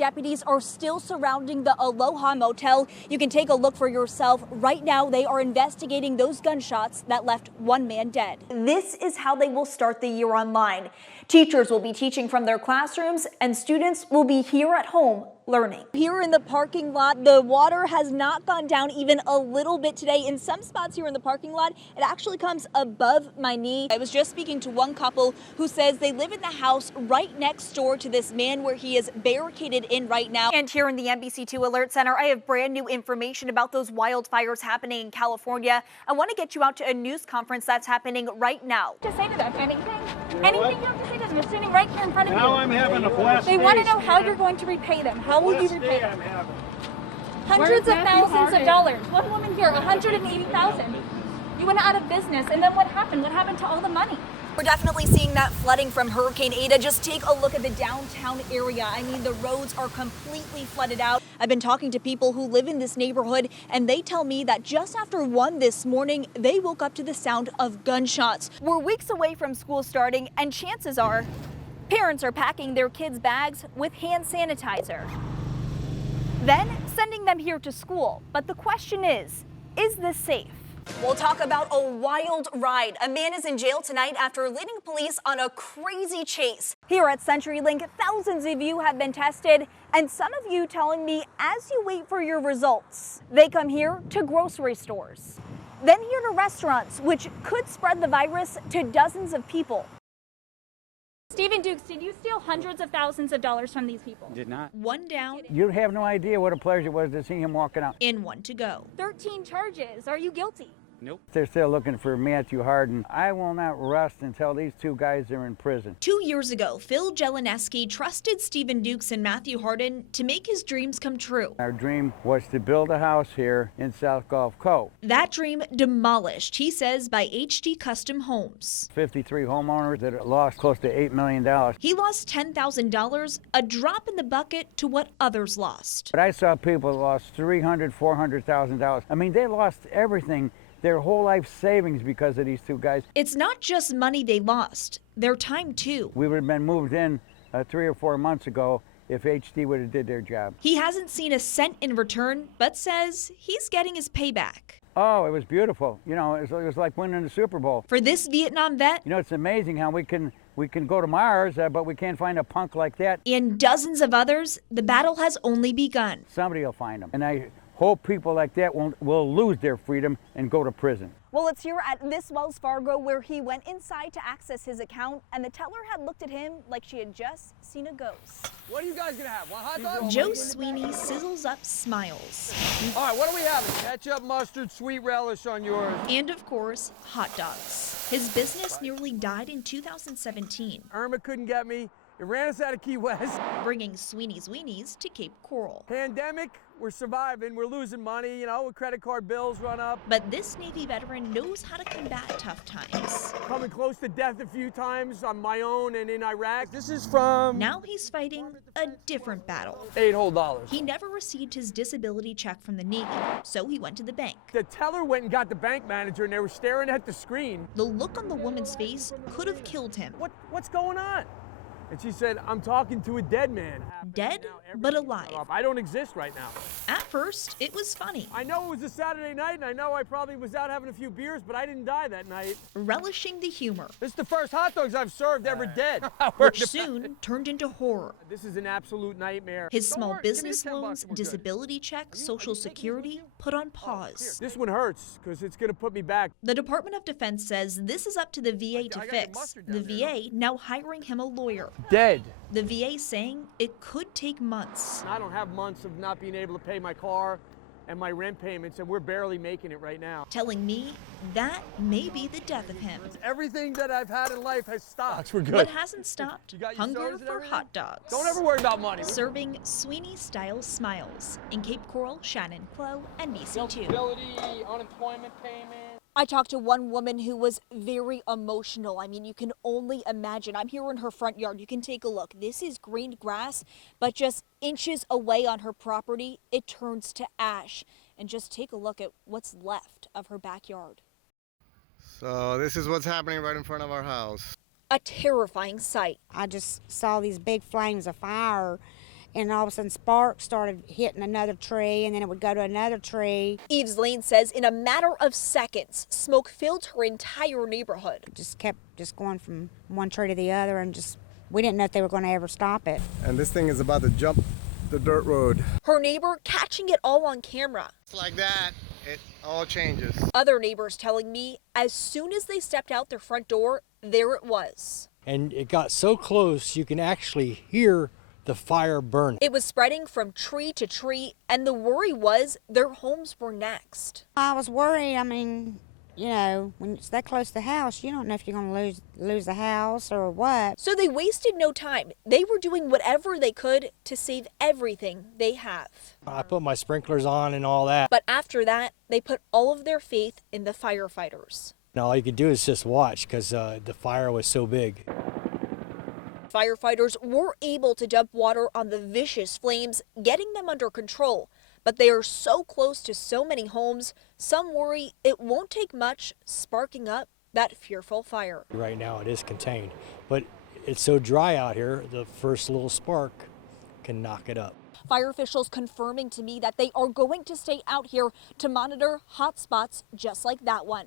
Deputies are still surrounding the Aloha Motel. You can take a look for yourself. Right now, they are investigating those gunshots that left one man dead. This is how they will start the year online. Teachers will be teaching from their classrooms, and students will be here at home learning. Here in the parking lot, the water has not gone down even a little bit today. In some spots here in the parking lot, it actually comes above my knee. I was just speaking to one couple who says they live in the house right next door to this man where he is barricaded in right now. And here in the NBC2 Alert Center, I have brand new information about those wildfires happening in California. I want to get you out to a news conference that's happening right now. To say to them anything? Anything you have to say to them? They're sitting right here in front of you. Now I'm having a blessed They want to know how you're going to repay them. How will you repay them? Hundreds of thousands of dollars. One woman here, 180,000. You went out of business, and then what happened? What happened to all the money? We're definitely seeing that flooding from Hurricane Eta. Just take a look at the downtown area. I mean, the roads are completely flooded out. I've been talking to people who live in this neighborhood, and they tell me that just after 1 this morning, they woke up to the sound of gunshots. We're weeks away from school starting, and chances are parents are packing their kids' bags with hand sanitizer, then sending them here to school. But the question is this safe? We'll talk about a wild ride. A man is in jail tonight after leading police on a crazy chase. Here at CenturyLink, thousands of you have been tested, and some of you telling me as you wait for your results, they come here to grocery stores, then here to restaurants, which could spread the virus to dozens of people. Stephen Dukes, did you steal hundreds of thousands of dollars from these people? Did not. One down. You have no idea what a pleasure it was to see him walking out. In one to go. 13 charges. Are you guilty? Nope. They're still looking for Matthew Harden. I will not rest until these two guys are in prison. 2 years ago, Phil Jelineski trusted Stephen Dukes and Matthew Harden to make his dreams come true. Our dream was to build a house here in South Gulf Cove. That dream demolished, he says, by HD Custom Homes. 53 homeowners that lost close to $8 million. He lost $10,000, a drop in the bucket to what others lost. But I saw people that lost $300,000, $400,000. I mean, they lost everything. Their whole life savings because of these two guys. It's not just money they lost, their time too. We would have been moved in 3 or 4 months ago if HD would have did their job. He hasn't seen a cent in return, but says he's getting his payback. Oh, it was beautiful. You know, it was like winning the Super Bowl. For this Vietnam vet, you know, it's amazing how we can go to Mars, but we can't find a punk like that. And dozens of others, the battle has only begun. Somebody will find them. And I hope people like that will lose their freedom and go to prison. Well, it's here at this Wells Fargo where he went inside to access his account, and the teller had looked at him like she had just seen a ghost. What are you guys gonna have? One hot dog? Joe Sweeney sizzles up smiles. All right, what are we having? Ketchup, mustard, sweet relish on yours. And of course, hot dogs. His business nearly died in 2017. Irma couldn't get me. It ran us out of Key West. Bringing Sweeney's Weenies to Cape Coral. Pandemic, we're surviving. We're losing money, you know, with credit card bills run up. But this Navy veteran knows how to combat tough times. Coming close to death a few times on my own and in Iraq. This is from... Now he's fighting a different battle. $8 whole. He never received his disability check from the Navy, so he went to the bank. The teller went and got the bank manager and they were staring at the screen. The look on the woman's face could have killed him. What's going on? And she said, I'm talking to a dead man. Dead, but alive. I don't exist right now. At first, it was funny. I know it was a Saturday night, and I know I probably was out having a few beers, but I didn't die that night. Relishing the humor. This is the first hot dogs I've served ever dead. Which soon turned into horror. This is an absolute nightmare. His small business loans, disability check, Social Security put on pause. This one hurts, because it's going to put me back. The Department of Defense says this is up to the VA to fix. The VA now hiring him a lawyer. Dead. The VA saying it could take months. I don't have months of not being able to pay my car and my rent payments, and we're barely making it right now. Telling me that may be the death of him. Everything that I've had in life has stopped. We're good. What hasn't stopped? Hunger for hot dogs. Don't ever worry about money. Serving Sweeney-style smiles. In Cape Coral, Shannon Clowe, NBC2. Disability, unemployment payment. I talked to one woman who was very emotional. I mean, you can only imagine. I'm here in her front yard. You can take a look. This is green grass, but just inches away on her property, it turns to ash. And just take a look at what's left of her backyard. So this is what's happening right in front of our house. A terrifying sight. I just saw these big flames of fire and all of a sudden sparks started hitting another tree, and then it would go to another tree. Eves Lane says in a matter of seconds, smoke filled her entire neighborhood. It just kept going from one tree to the other, and we didn't know if they were going to ever stop it. And this thing is about to jump the dirt road. Her neighbor catching it all on camera. It's like that, it all changes. Other neighbors telling me as soon as they stepped out their front door, there it was. And it got so close you can actually hear the fire burn. It was spreading from tree to tree, and the worry was their homes were next. I was worried. I mean, you know, when it's that close to the house, you don't know if you're going to lose the house or what. So they wasted no time. They were doing whatever they could to save everything they have. I put my sprinklers on and all that. But after that, they put all of their faith in the firefighters. And all you could do is just watch because the fire was so big. Firefighters were able to dump water on the vicious flames, getting them under control. But they are so close to so many homes, some worry it won't take much sparking up that fearful fire. Right now it is contained, but it's so dry out here, the first little spark can knock it up. Fire officials confirming to me that they are going to stay out here to monitor hot spots just like that one.